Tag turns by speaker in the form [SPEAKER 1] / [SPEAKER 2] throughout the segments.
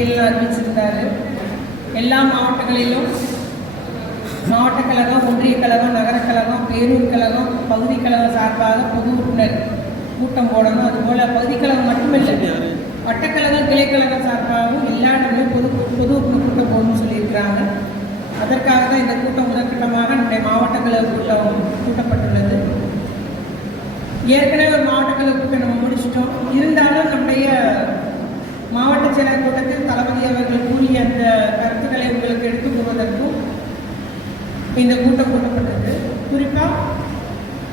[SPEAKER 1] பட்டியலில் அறிவிச்சிருந்தார் எல்லா மாவட்டங்களிலும் மாவட்ட கழகம் ஒன்றிய கழகம் நகர கழகம் பேரூர் கழகம் பகுதி கழகம் சார்பாக பொது உறுப்பினர் கூட்டம் போடணும். அதுபோல் பகுதி கழகம் மட்டுமில்லை வட்டக்கழகம் கிளைக்கழகம் சார்பாகவும் எல்லா இடமும் பொது பொது உறுப்பினர் கூட்டம் போகணும்னு சொல்லியிருக்கிறாங்க. அதற்காக தான் இந்த கூட்டம் முதற்கட்டமாக நம்முடைய மாவட்ட கழக கூட்டம் கூட்டப்பட்டுள்ளது. ஏற்கனவே ஒரு மாவட்ட கழக கூட்டம் நம்ம முடிச்சிட்டோம். இருந்தாலும் நம்முடைய மாவட்ட செயலர் கூட்டத்தில் இந்த கூட்டம் கூட்டப்பட்டது குறிப்பாக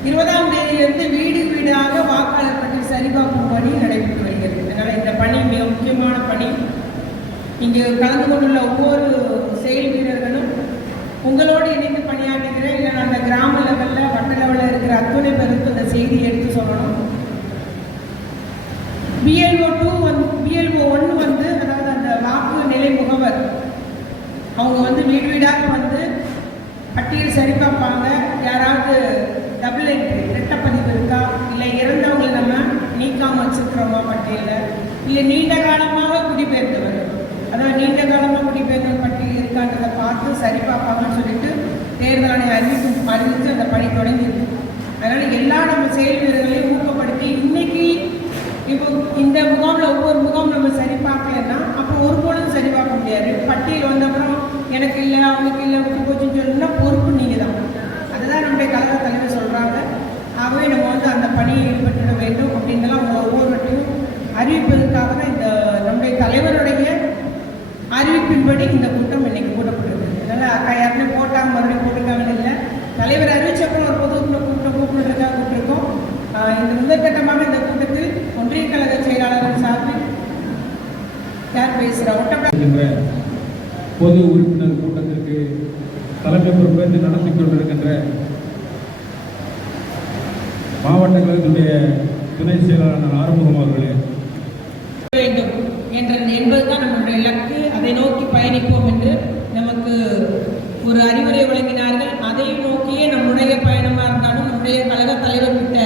[SPEAKER 1] இருபதாம் தேதியிலிருந்து வீடு வீடாக வாக்காளர் பட்டியல் சரிபார்க்கும் பணி நடைபெற்று வருகிறது. அதனால் இந்த பணி மிக முக்கியமான பணி. இங்கு கலந்து கொண்டுள்ள ஒவ்வொரு செயல் வீரர்களும் உங்களோடு இணைந்து பணியாற்றுகிறேன் இல்லை அந்த கிராம லெவலில் வட்ட லெவலில் இருக்கிற அத்துணை பேருக்கு இந்த செய்தியை எடுத்து சொல்லணும். பிஎல்ஓ டூ வந்து பிஎல்ஓ ஒன்று வந்து அதாவது அந்த வாக்கு நிலை முகவர் அவங்க வந்து வீடு வீடாக வந்து பட்டியல் சரி பார்ப்பாங்க. யாராவது டபுள் என்ட்ரி ரெட்டப்பதிவு இருக்கா? இல்லை இறந்தவங்களை நம்ம நீக்காமல் வச்சுருக்கிறோமா பட்டியலில் இல்லை நீண்ட காலமாக குடிபெயர்ந்தவர் அதான் நீண்ட காலமாக குடிபெயர்ந்தவர் பட்டியல் இருக்கான்றதை பார்த்து சரி பார்ப்பாங்கன்னு சொல்லிட்டு தேர்தல் ஆணையம் அறிவிக்கும் அறிவித்து அந்த பணி தொடங்கியிருக்கு. அதனால் எல்லா நம்ம செயல் வீரர்களையும் ஊக்கப்படுத்தி இன்னைக்கு இப்போ இந்த முகாமில் ஒவ்வொரு முகாம் நம்ம சரி பார்க்கலன்னா அப்போ ஒரு பொழுது சரி பார்க்க முடியாது. பட்டியல் வந்து எனக்கு இல்லை அவளுக்கு இல்லை விட்டு போச்சுன்னு சொன்னா பொறுப்பு நீங்கள் தான் அதுதான் நம்முடைய கழக தலைவர் சொல்கிறாங்க ஆகவே நம்ம வந்து அந்த பணியை ஈடுபட்டுட வேண்டும் அப்படின்றலாம் அவங்க ஒவ்வொருவற்றையும் அறிவிப்பதற்காக தான் இந்த நம்முடைய தலைவருடைய அறிவிப்பின்படி இந்த கூட்டம் இன்னைக்கு கூட்டப்படுது அதனால் அக்கா யாருமே போட்டாங்க மறுபடியும் போட்டிருக்காங்கன்னு இல்லை தலைவர் அறிவிச்சப்பறம் ஒரு பொது கூட்டம் கூப்பிடுறதுக்காக கூப்பிட்டுருக்கோம் இந்த முதற்கட்டமாக இந்த கூட்டத்தில் ஒன்றிய கழக செயலாளர்கள் சார்பில் யார் பேசுகிறா ஒட்டப்பட
[SPEAKER 2] பொது தலைமை பேருந்து நடத்தி கொண்டிருக்கின்ற மாவட்ட கழகத்துடைய துணை செயலாளர் ஆறுமுகம் அவர்களே.
[SPEAKER 1] வேண்டும் என்ற என்பதுதான் நம்முடைய இலக்கு. அதை நோக்கி பயணிப்போம் என்று நமக்கு ஒரு அறிவுரை வழங்கினார்கள். அதை நோக்கியே நம்முடைய பயணமாக இருந்தாலும் நம்முடைய கழக தலைவர் விட்ட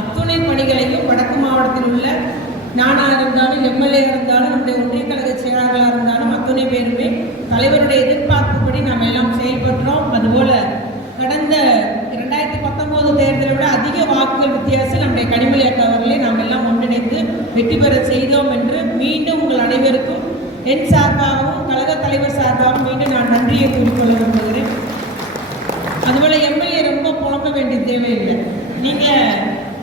[SPEAKER 1] அத்துணை பணிகளையும் வடக்கு மாவட்டத்தில் உள்ள நானாக இருந்தாலும் எம்எல்ஏ இருந்தாலும் நம்முடைய ஒன்றிய கழக செயலாளர்களாக இருந்தாலும் அத்துணை பேருமே தலைவருடைய எதிர்பார்ப்புப்படி நாம் எல்லாம் செயல்படுறோம் அதுபோல கடந்த இரண்டாயிரத்தி பத்தொன்பது தேர்தலை விட அதிக வாக்குகள் வித்தியாசம் நம்முடைய கனிமொழி அக்கா நாம் எல்லாம் ஒன்றிணைந்து வெற்றி பெற செய்தோம் என்று மீண்டும் உங்கள் அனைவருக்கும் என் சார்பாகவும் கழக தலைவர் சார்பாகவும் மீண்டும் நான் நன்றியை கூறிக்கொள்ள விரும்புகிறேன். அதுபோல எம்எல்ஏ ரொம்ப புலம்ப வேண்டிய தேவையில்லை. நீங்க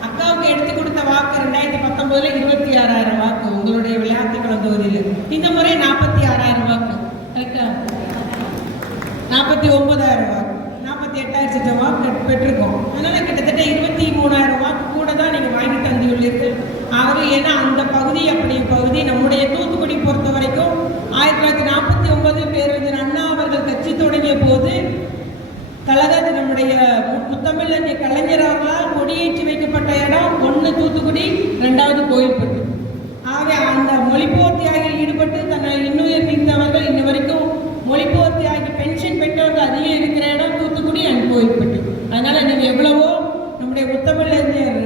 [SPEAKER 1] அக்காவுக்கு எடுத்து கொடுத்த வாக்கு ரெண்டாயிரத்தி பத்தொன்பதுல இருபத்தி ஆறாயிரம் வாக்கு உங்களுடைய விளையாட்டுக்களம் தொகுதியில் இந்த முறை நாற்பத்தி ஆறாயிரம் வாக்கு கரெக்டா நாற்பத்தி ஒன்பதாயிரம் வாக்கு நாற்பத்தி எட்டாயிரத்தி வாக்கு பெற்றிருக்கோம். அதனால கிட்டத்தட்ட இருபத்தி மூணாயிரம் வாக்கு கூட தான் நீங்கள் வாங்கி தந்துள்ளீர்கள் ஆகவே ஏன்னா அந்த பகுதி அப்படி பகுதி நம்முடைய தூத்துக்குடி பொறுத்த வரைக்கும் ஆயிரத்தி தொள்ளாயிரத்தி நாற்பத்தி ஒன்பது பேரறிஞர் அண்ணா அவர்கள் கட்சி தொடங்கிய போது கழகத்து நம்முடைய முத்தமிழ் முத்தமிழறிஞர் கலைஞர் அவர்களால் கொடியேற்றி வைக்கப்பட்ட இடம் ஒன்று தூத்துக்குடி ரெண்டாவது கோயில்பட்டு. ஆகவே அந்த மொழிப்போர் தியாகியில் ஈடுபட்டு தன்னை இன்னுயிர் நீத்தவர்கள் இன்ன வரைக்கும் மொழிப்போர் தியாகி பென்ஷன் பெற்றவர்கள் அதிகம் இருக்கிற இடம் தூத்துக்குடி அண்ட் கோயில்பட்டு அதனால நீங்க எவ்வளவோ நம்முடைய முத்தமிழறிஞர்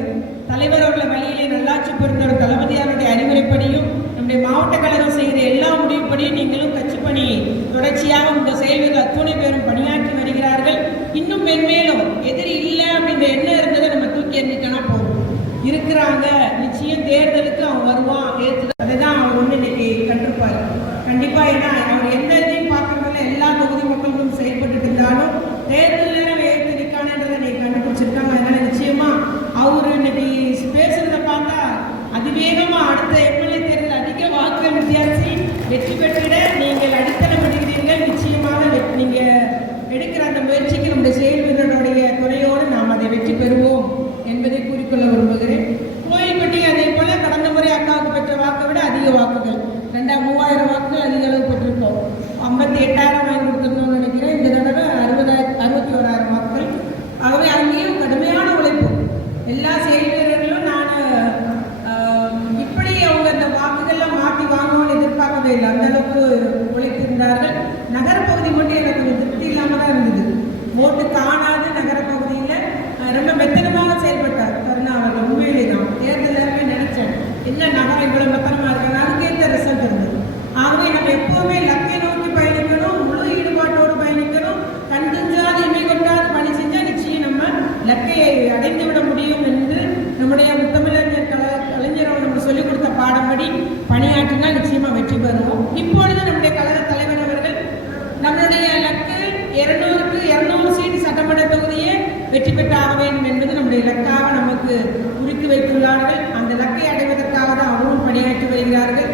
[SPEAKER 1] தலைவர் அவர்கள் வழியிலே நல்லாட்சி புரிந்தவர் தளபதியாருடைய அறிவுரைப்படியும் நம்முடைய மாவட்ட கழகம் செய்கிற எல்லா முடிவுப்படியும் நீங்களும் கட்சி பணி தொடர்ச்சியாக இந்த செயல்கள் அத்துணை பேரும் பணியாற்றி வருகிறார்கள் இன்னும் மென்மேலும் எதிரி இல்லை அப்படின்ற எண்ணம் இருந்ததை நம்ம தூக்கி எறிஞ்சிட்டோம்னா போதும். இருக்கிறாங்க நிச்சயம் தேர்தலுக்கு அவன் வருவான் ஏற்று அதை தான் அவர் ஒன்று இன்னைக்கு கண்டிருப்பார் கண்டிப்பா ஏன்னா அவர் எந்த இதையும் பார்க்கறதுல எல்லா தொகுதி மக்களுக்கும் செயல்பட்டு இருந்தாலும் தேர்தலில் ஏற்று நிற்கானன்றதை இன்னைக்கு கண்டுபிடிச்சிருக்காங்க. அதனால நிச்சயமா அவர் இன்னைக்கு பேசுறதை பார்த்தா அதிவேகமா அடுத்த எம்எல்ஏ தேர்தல் அதிக வாக்குகள் வித்தியாசி வெற்றி பெற்றிட நீங்கள் அடித்தளம் இடுகிறீர்கள் நிச்சயமாக வெ- நீங்க எடுக்கிற அந்த முயற்சிக்கு நம்முடைய செயல் வீரர்களுடைய துணையோடு நாம் அதை வெற்றி பெறுவோம் என்பதை கூறிக்கொள்ள விரும்புகிறேன் கோயில்பட்டி அதே போல கடந்த முறை அக்காவுக்கு பெற்ற வாக்கை விட அதிக வாக்குகள் ரெண்டா மூவாயிரம் வாக்குகள் அதிக அளவு பெற்றிருக்கோம் ஐம்பத்தி எட்டாயிரம் வாங்கி கொடுத்துருந்தோம்னு நினைக்கிறேன் இந்த தடவை அறுபதாயிரம் அறுபத்தி ஓராயிரம் வாக்குகள் ஆகவே அங்கேயும் கடுமையான உழைப்பு எல்லா செயல் வீரர்களும் நான் ஆஹ், இப்படி அவங்க அந்த வாக்குகள்லாம் மாற்றி வாங்கணும்னு எதிர்பார்க்கவே இல்லை அந்த அளவுக்கு உழைத்திருந்தார்கள் நகரப்பகுதி மட்டும் எனக்கு கொஞ்சம் திருப்தி இல்லாமல் தான் இருந்தது ஓட்டு காணாது நகரப்பகுதியில் அஹ், ரொம்ப மெத்தனமாக செயல்பட்டார் கருணா அவர்கள் உண்மையிலே தான் தேர்தல் நேரமே நினைச்சேன் என்ன நகரம் இவ்வளவு மெத்தனமாக இருக்காங்க அதுக்கேற்ற ரிசல்ட் இருந்தது ஆகவே நம்ம எப்பவுமே லக்கை நோக்கி பயணிக்கணும் முழு ஈடுபாட்டோடு பயணிக்கணும் கண் துஞ்சாது இமை கொட்டாது பணி செஞ்சா நிச்சயம் நம்ம லக்கையை அடைந்து விட முடியும் என்று நம்முடைய முத்தமிழறிஞர் கல கலைஞர் அவர் நம்ம சொல்லிக் கொடுத்த பாடப்படி பணியாற்றினால் வருவோம் இப்பொழுது நம்முடைய கழக தலைவர் அவர்கள் நம்மளுடைய இலக்கு இருநூறுக்கு இருநூறு சீட்டு சட்டமன்ற தொகுதியே வெற்றி பெற்றாக வேண்டும் என்பது நம்முடைய இலக்காக நமக்கு குறித்து வைத்துள்ளார்கள். அந்த லக்கை அடைவதற்காக தான் அவரும் பணியாற்றி வருகிறார்கள்.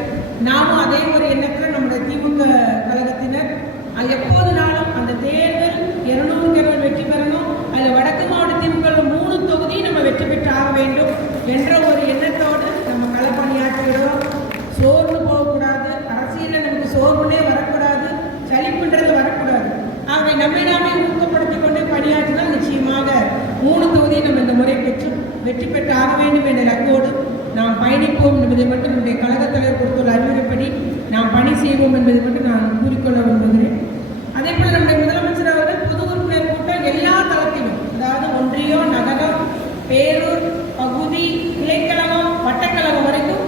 [SPEAKER 1] நாமும் அதே ஒரு எண்ணத்தில் நம்முடைய திமுக கழகத்தினர் எப்போதுனாலும் அந்த தேர்தல் இருநூறு தேர்தல் வெற்றி பெறணும். அதில் வடக்கு மாவட்ட திமுக மூணு தொகுதி நம்ம வெற்றி பெற்றாக வேண்டும் என்ற ஒரு எண்ணத்தோடு நம்ம களப்பணியாற்றுகிறோம் சோர்ந்து போகக்கூடாது அரசியலில் நமக்கு சோர்வுனே வரக்கூடாது சலிப்புன்றது வரக்கூடாது ஆகவே நம்மை நாமே ஊக்கப்படுத்திக் கொண்டு பணியாற்றினால் நிச்சயமாக மூணு தொகுதியை நம்ம இந்த முறை பெற்று வெற்றி பெற்று ஆக வேண்டும் என்ற இலக்கோடு நாம் பயணிப்போம் என்பதை மட்டும் நம்முடைய கழகத் தலைவர் கொடுத்துள்ள அறிவுரைப்படி நாம் பணி செய்வோம் என்பதை மட்டும் நான் கூறிக்கொள்ள விரும்புகிறேன். அதே போல் நம்முடைய முதலமைச்சர் அவர்கள் பொது உறுப்பினர் கூட்டம் எல்லா தளத்திலும் அதாவது ஒன்றியம் நகரம் பேரூர் பகுதி கிளைக்கழகம் வட்டக்கழகம் வரைக்கும்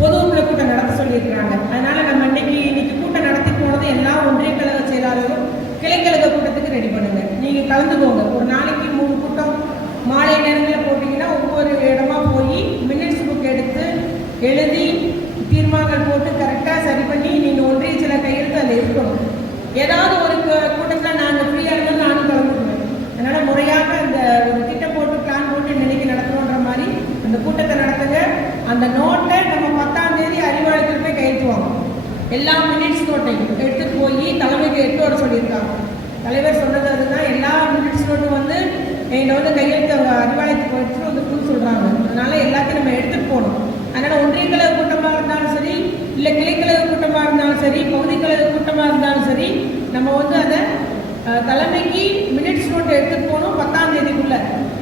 [SPEAKER 1] பொது உறுப்பினர் கூட்டம் நடத்த சொல்லியிருக்கிறாங்க. அதனால நம்ம இன்னைக்கு இன்னைக்கு கூட்டம் நடத்தி போனது எல்லா ஒன்றிய கழக செயலாளரும் கிளைக்கழக கூட்டத்துக்கு ரெடி பண்ணுங்க. நீங்க கலந்துக்கோங்க. ஒரு நாளைக்கு மூணு கூட்டம் மாலை நேரங்களில் போட்டிங்கன்னா ஒவ்வொரு இடமா போய் மினிட்ஸ் புக் எடுத்து எழுதி தீர்மானங்கள் போட்டு கரெக்டாக சரி பண்ணி நீங்கள் ஒன்றிய சில கையெழுத்து அதில் இருக்கணும். ஏதாவது ஒரு கூட்டத்தில் நாங்கள் ஃப்ரீயாக இருந்தாலும் நானும் கலந்துக்குவேன். அதனால் முறையாக அந்த ஒரு திட்டம் போட்டு பிளான் போட்டு நினைக்க நடத்தணுன்ற மாதிரி அந்த கூட்டத்தை நடத்துங்க. அந்த நோட்டை நம்ம பத்தாம் தேதி அறிவாலயத்தில் போய் கையெழுத்து எல்லா மினிட்ஸ் நோட்டையும் எடுத்துகிட்டு போய் தலைமைக்கு எடுத்து வர சொல்லியிருக்காங்க. தலைவர் சொன்னது அதுதான். எல்லா மினிட்ஸ் நோட்டும் வந்து என்கிட்ட வந்து கையெழுத்து அவங்க அறிவாலயத்துக்கு எடுத்துட்டு வந்து கொடுக்க சொல்கிறாங்க அதனால் எல்லாத்தையும் நம்ம எடுத்துகிட்டு போகணும். அதனால் ஒன்றிய கழக கூட்டமாக இருந்தாலும் சரி இல்லை கிளைக்கழக கூட்டமாக இருந்தாலும் சரி பகுதி கழக கூட்டமாக இருந்தாலும் சரி நம்ம வந்து அதை தலைமைக்கு மினிட்ஸ் நோட் எடுத்துகிட்டு போகணும் பத்தாம் தேதிக்குள்ளே.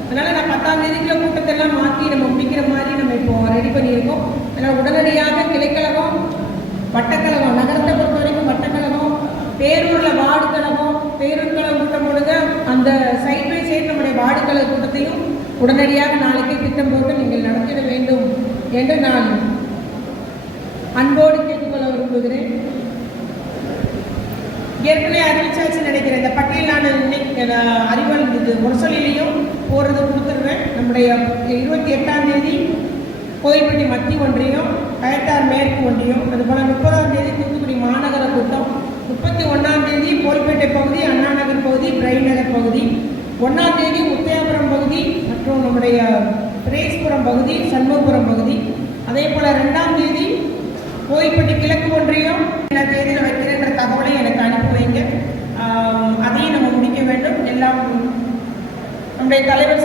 [SPEAKER 1] அதனால் நான் பத்தாம் தேதிக்குள்ள கூட்டத்தை எல்லாம் மாற்றி நம்ம முடிக்கிற மாதிரி நம்ம இப்போ ரெடி பண்ணியிருக்கோம். அதனால் உடனடியாக கிளைக்கழகம் வட்டக்கழகம் நகரத்தை பொறுத்த வரைக்கும் வட்டக்கழகம் பேரூரில் வார்டு கழகம் பேரூர் கழகம் கூட்டம் போடுங்க அந்த சைட் வார்டுகளை கூட்டத்தையும் உடனடியாக நாளைக்கு திட்டம் போட்டு நீங்கள் நடத்திட வேண்டும் என்று நான் அன்போடு கேட்டுக்கொள்ள விரும்புகிறேன். ஏற்கனவே அறிவிச்சாச்சு நினைக்கிறேன். இந்த பட்டியலான இன்னைக்கு நான் அறிவல் இது முரசொலிலையும் போடுறது கொடுத்துருவேன் நம்முடைய இருபத்தி எட்டாம் தேதி கோயில்பட்டி மத்திய ஒன்றியம் கயத்தார் மேற்கு ஒன்றியம் அதுபோல் முப்பதாம் தேதி தூத்துக்குடி மாநகர கூட்டம் முப்பத்தி ஒன்றாம் தேதி கோயில்பேட்டை பகுதி அண்ணா நகர் பகுதி பிரைன் நகர் பகுதி ஒன்றாம் தேதி முத்தையாபுரம் பகுதி மற்றும் நம்முடைய பிரேஸ்புரம் பகுதி சண்முகபுரம் பகுதி. அதே போல் ரெண்டாம் தேதி கோயில்பட்டி கிழக்கு ஒன்றியம். என்ன தேதியில் வைக்கிறேன்ற தகவலை எனக்கு அனுப்பி வைங்க. அதையும் நம்ம முடிக்க வேண்டும். எல்லாம் நம்முடைய தலைவர்